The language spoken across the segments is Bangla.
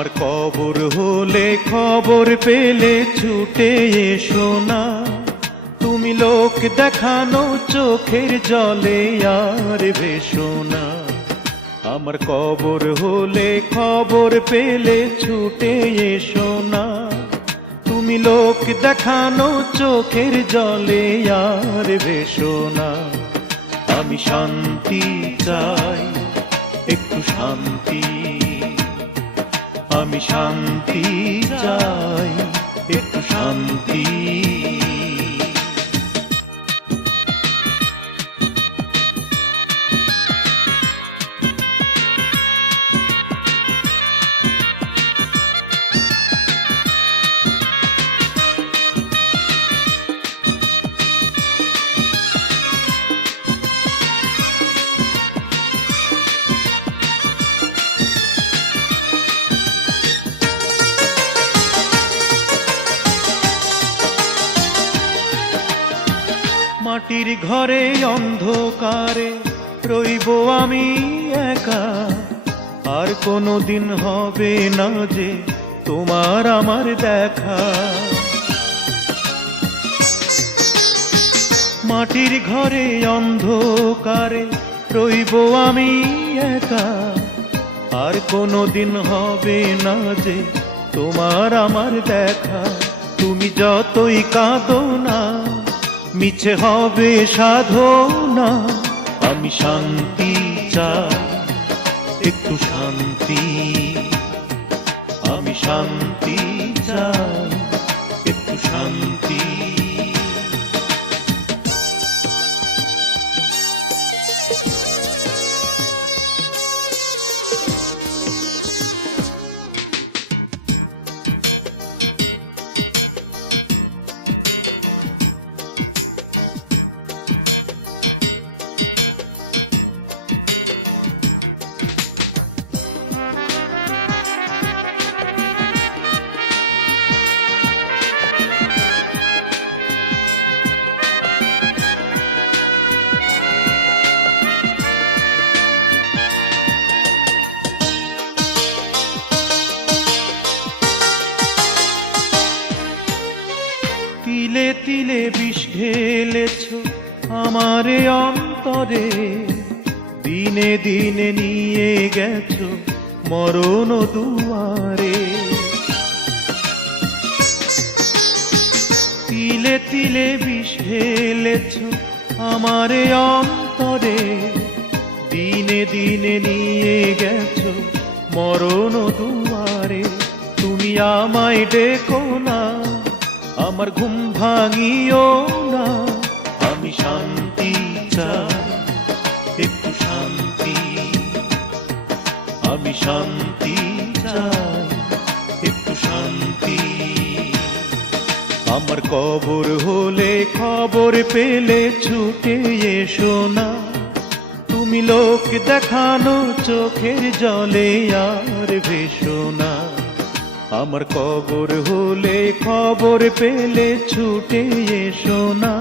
কবর হলে খবর পেলে ছুটে এসো না। তুমি লোক দেখানো চোখের জলে আর ভেসো না। আমার কবর হলে খবর পেলে ছুটে এসো না। তুমি লোক দেখানো চোখের জলে আর ভেসো না। আমি শান্তি চাই, একটু শান্তি আমি শান্তি চাই একটু শান্তি মাটির ঘরে অন্ধকারে রইব আমি একা। আর কোনো দিন হবে না যে তোমার আমার দেখা। মাটির ঘরে অন্ধকারে রইব আমি একা। আর কোনো দিন হবে না যে তোমার আমার দেখা। তুমি যতই কাঁদো না মিছে হবে সাধনা আমি শান্তি চাই একটু শান্তি আমি শান্তি চাই। তিলে তিলে বিষ ঢেলেছ আমারে অন্তরে। দিনে দিনে নিয়ে গেছো মরণ দুয়ারে। তিলে তিলে বিষ ঢেলেছ আমারে অন্তরে। দিনে দিনে নিয়ে গেছ মরণ দুয়ারে। তুমি আমায় ডেকো না আমার ঘুম ভাঙিও না। আমি শান্তি চাই, একটু শান্তি। আমি শান্তি চাই, একটু শান্তি। আমার কবর হলে খবর পেলে ছুটে এসো না। তুমি লোক দেখানো চোখের জলে আর ভেসো না। আমার কবর হলে খবর পেলে ছুটে এসো না।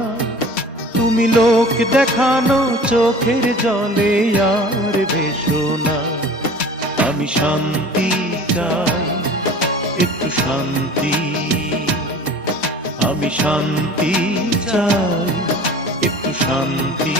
তুমি লোক দেখানো চোখের জলে আর ভেসো না। আমি শান্তি চাই, একটু শান্তি। আমি শান্তি চাই, একটু শান্তি।